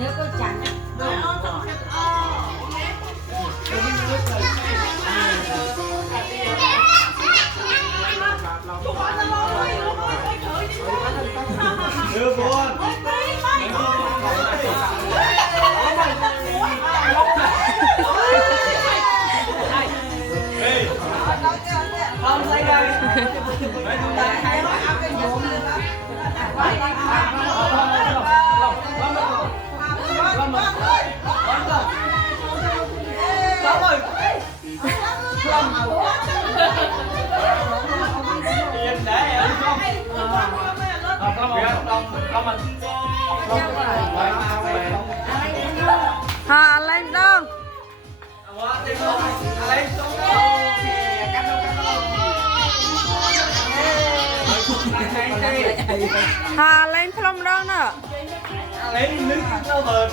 nếu có chẳng đưa con không say đây Hà lên đâu Hà lên không đâu nữa lấy nước đâu rồi